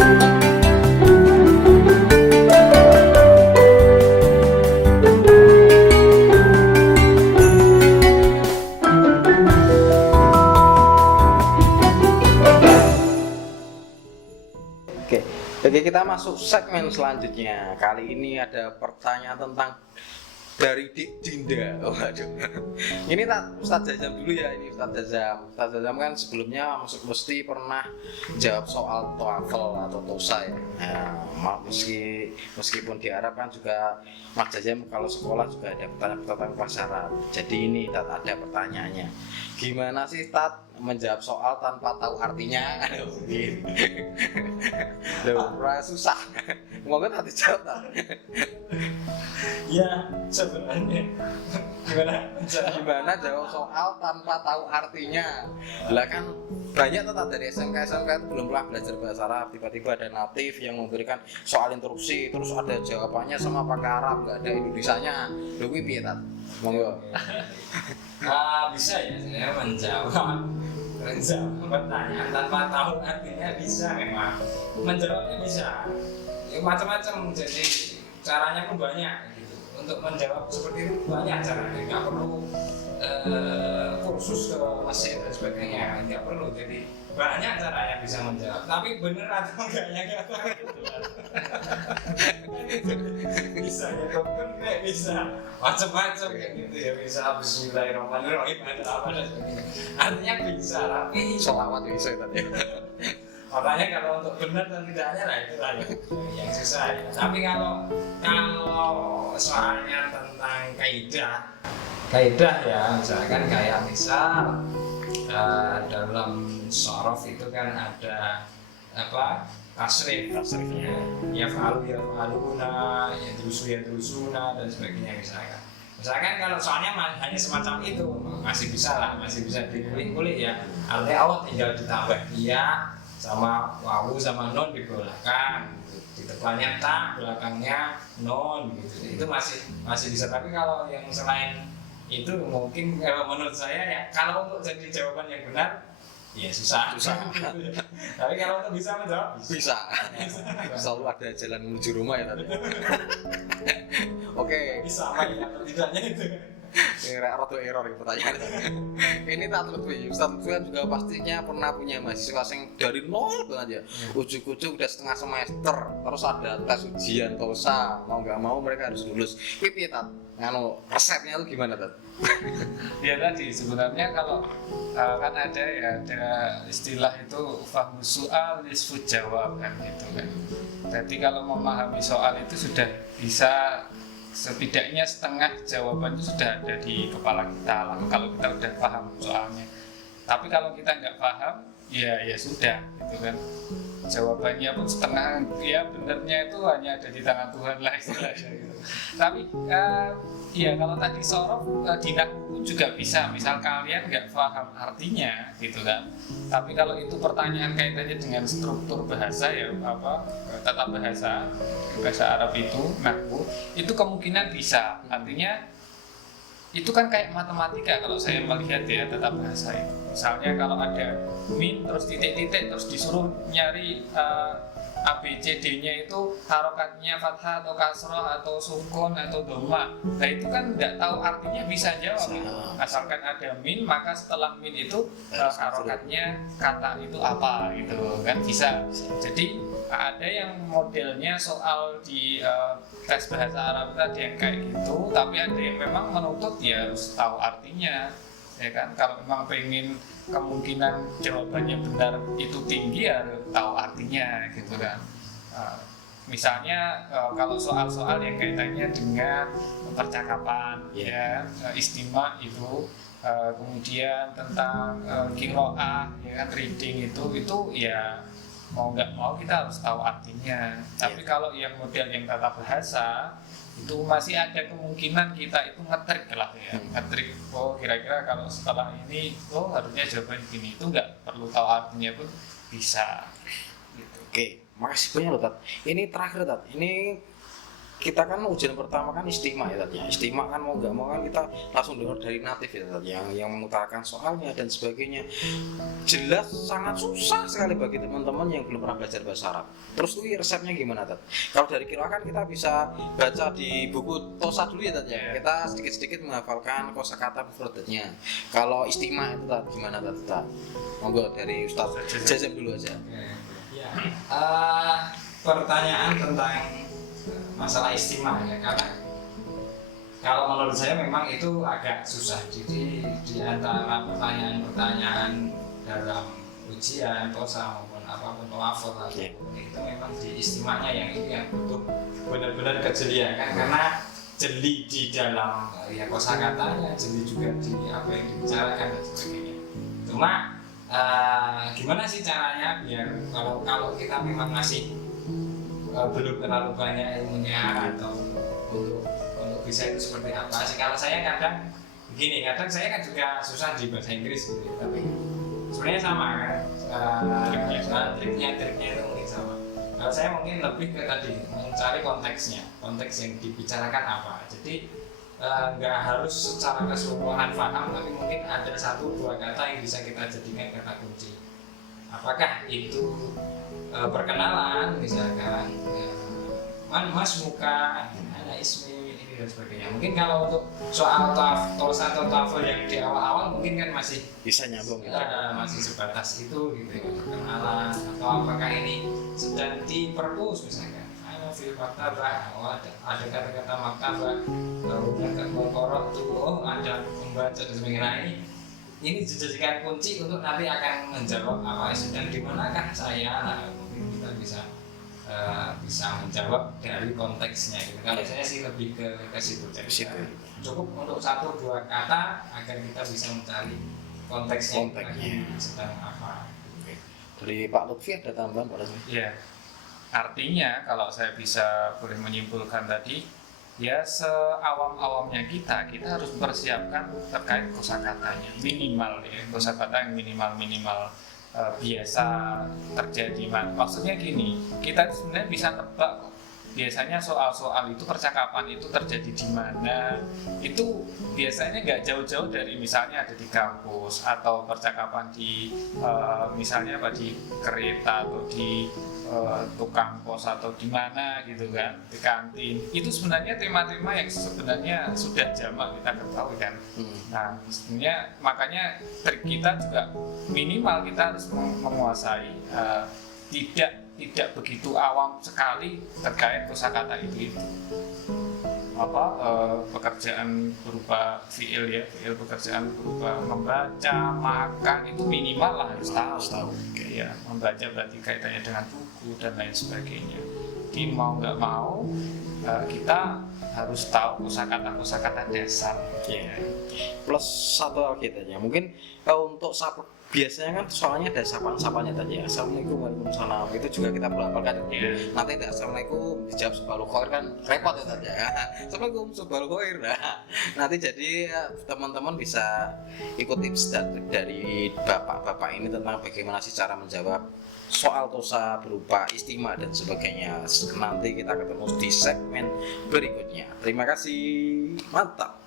Oke, kita masuk segmen selanjutnya. Kali ini ada pertanyaan tentang dari Dik Dinda. Waduh. Ini Ustadz Jazam dulu ya, ini Ustadz Jazam. Ustadz Jazam kan sebelumnya mesti pernah jawab soal TOEFL atau TOSA ya. Nah, meskipun diharapkan juga Mas Jazam kalau sekolah juga ada pertanyaan prasyarat. Jadi ini ada pertanyaannya. Gimana sih Tat menjawab soal tanpa tahu artinya? Loh, susah. Monggo tak dijawab tak? Ya, sebenarnya gimana jawab soal tanpa tahu artinya? Lah kan banyak tetap dari SMK itu belum pernah belajar bahasa Arab, tiba-tiba ada natif yang memberikan soal instruksi, terus ada jawabannya sama pakai Arab, nggak ada Indonesianya. Lho kuwi piye Tat? Monggo. Bisa ya saya menjawab pertanyaan tanpa tahu artinya bisa memang. Menjawabnya bisa. Ya, macam-macam, jadi caranya pun banyak gitu. Untuk menjawab seperti itu banyak caranya, nggak perlu kursus ke Mesir dan sebagainya, nggak perlu. Jadi banyak caranya bisa menjawab, tapi bener atau enggaknya nggak tahu. Bisa ya, dokter bisa macam-macam kayak gitu ya, bisa Bismillahirrahmanirrahim atau apa dan sebagainya. Artinya bisa, tapi Sholawat bisa tadi. makanya kalau untuk benar dan tidaknya lah itu lah yang susah ya. Tapi kalau soalnya tentang kaidah ya, misalkan kayak misal dalam shorof itu kan ada apa tasrifnya yaf'aluna yadrusuna dan sebagainya misalkan kalau soalnya hanya semacam itu masih bisa dikulik-kulik ya, artinya Allah tinggal ditambah dia sama wawu sama non di belakang, di depannya ta, belakangnya non gitu. Itu masih bisa. Tapi kalau yang selain itu mungkin kalau menurut saya ya, kalau untuk jadi jawaban yang benar ya susah. Tapi kalau untuk bisa menjawab bisa. Selalu ada jalan menuju rumah ya tadi. Oke. Bisa apa ya atau tidaknya itu. Ini rada error ya pertanyaan. Ini tak lebih Ustadz kan juga pastinya pernah punya mahasiswa yang dari nol banget ya. Ujuk-ujuk udah setengah semester, terus ada tes ujian TOSA, mau nggak mau mereka harus lulus. Pipi Tat, resepnya itu gimana Tat? Ya tadi sebenarnya kalau kan ada istilah itu fahmus soal nisfu jawab kan gitu kan. Jadi kalau memahami soal itu sudah bisa setidaknya setengah jawaban itu sudah ada di kepala kita lah kalau kita udah paham soalnya. Tapi kalau kita nggak paham ya sudah gitu kan, jawabannya pun setengah, ya benernya itu hanya ada di tangan Tuhan lah istilahnya gitu. Tapi ya kalau tadi sorof di nahwu juga bisa, misal kalian nggak paham artinya gitu kan, tapi kalau itu pertanyaan kaitannya dengan struktur bahasa ya tata bahasa Arab itu nahwu, itu kemungkinan bisa. Artinya itu kan kayak matematika kalau saya melihat ya tata bahasa itu. Misalnya kalau ada min terus titik-titik terus disuruh nyari A, B, C, D-nya itu harokatnya fathah atau kasroh atau sukun atau dhamma. Nah itu kan nggak tahu artinya bisa jawab gitu. Asalkan ada min, maka setelah min itu harokatnya kata itu apa gitu kan bisa. Jadi ada yang modelnya soal di tes bahasa Arab tadi yang kayak gitu, tapi ada yang memang menuntut ya harus tahu artinya. Ya kan, kalau memang pengen kemungkinan jawabannya benar itu tinggi ya harus tahu artinya gitu kan. Misalnya kalau soal-soal yang kaitannya dengan percakapan ya, istima itu kemudian tentang qiraah ya kan, reading itu ya mau nggak mau kita harus tahu artinya. Tapi kalau yang model yang tata bahasa itu masih ada kemungkinan kita itu ngetrik lah ya, ngetrik kira-kira kalau setelah ini harusnya jawaban gini, itu nggak perlu tahu artinya pun bisa gitu. Oke, makasih banyak loh Tat. Ini terakhir Tat, ini kita kan ujian pertama kan istimak ya tadi ya. Istimak kan mau nggak mau kan kita langsung dengar dari natif ya tadi yang mengutarakan soalnya dan sebagainya. Jelas sangat susah sekali bagi teman-teman yang belum pernah belajar bahasa Arab. Terus tuh resepnya gimana tadi? Kalau dari kira kan kita bisa baca di buku Tosa dulu ya tadi ya. Kita sedikit-sedikit menghafalkan kosakata mufradatnya. Kalau istimak itu tadi gimana tadi? Monggo dari Ustaz Jazam dulu aja. Ya, pertanyaan tentang masalah istimak ya, karena kalau menurut saya memang itu agak susah. Jadi di antara pertanyaan-pertanyaan dalam ujian, tosa maupun apapun pelafal itu memang di istimaknya yang ini yang butuh benar-benar kejelian kan, karena jeli di dalam ya kosakatanya, jeli juga di apa yang dibicarakan dan sebagainya. Cuma gimana sih caranya biar kalau kita memang masih belum terlalu banyak ilmunya atau untuk bisa itu seperti apa sih? Kalau saya kadang begini, kadang saya kan juga susah di bahasa Inggris gitu, tapi sebenarnya sama kan, triknya itu mungkin sama. Kalau saya mungkin lebih ke tadi mencari konteksnya, konteks yang dibicarakan apa. Jadi nggak harus secara keseluruhan paham, tapi mungkin ada 1-2 kata yang bisa kita jadikan kata kunci. Apakah itu perkenalan misalkan, mas muka, ada ismi ini dan sebagainya. Mungkin kalau untuk soal tosa atau tafel yang di awal-awal mungkin kan masih Bisa nyambung gitu. masih sebatas itu gitu ya, perkenalan atau apakah ini sedang di perpus misalkan. Fil maktabah, ada kata-kata maktabah, kemudian mengkorot tuh, ada membaca dan sebagainya. Nah, ini dijadikan kunci untuk nanti akan menjawab apa sedang di manakah saya. Nah, mungkin kita bisa menjawab dari konteksnya gitu. Kalau saya sih lebih ke situ. Jadi cukup untuk 1-2 kata agar kita bisa mencari konteksnya. Sedang apa. Dari Pak Lutfi ada tambahan Pak Lutfi? Iya. Artinya kalau saya bisa boleh menyimpulkan tadi, ya seawam-awamnya kita harus mempersiapkan terkait kosakatanya minimal ya, kosakata yang minimal biasa terjadi. Maksudnya gini, kita sebenarnya bisa tebak biasanya soal-soal itu, percakapan itu terjadi di mana, itu biasanya nggak jauh-jauh dari misalnya ada di kampus atau percakapan di misalnya apa di kereta atau di tukang pos atau di mana gitu kan, di kantin. Itu sebenarnya tema-tema yang sebenarnya sudah jamak kita ketahui kan. Nah sebenarnya makanya trik kita juga minimal kita harus menguasai tidak begitu awam sekali terkait kosakata itu. Pekerjaan berupa fiil ya, pekerjaan berupa membaca, makan itu minimal lah harus tahu. Ya, membaca berarti kaitannya dengan buku dan lain sebagainya. Jadi mau nggak mau kita harus tahu kosakata dasar. Plus satu lagi tanya, mungkin untuk biasanya kan soalnya ada sapaan-sapanya tadi ya. Assalamualaikum waalaikumsalam. Itu juga kita bolak-balik kan. Nanti tidak assalamualaikum dijawab subhanallah khair kan repot ya tadi ya. Assalamualaikum subhanallah khair. Nanti jadi teman-teman bisa ikut tips dari bapak-bapak ini tentang bagaimana sih cara menjawab soal tosa berupa istimak dan sebagainya. Nanti kita ketemu di segmen berikutnya. Terima kasih. Mantap.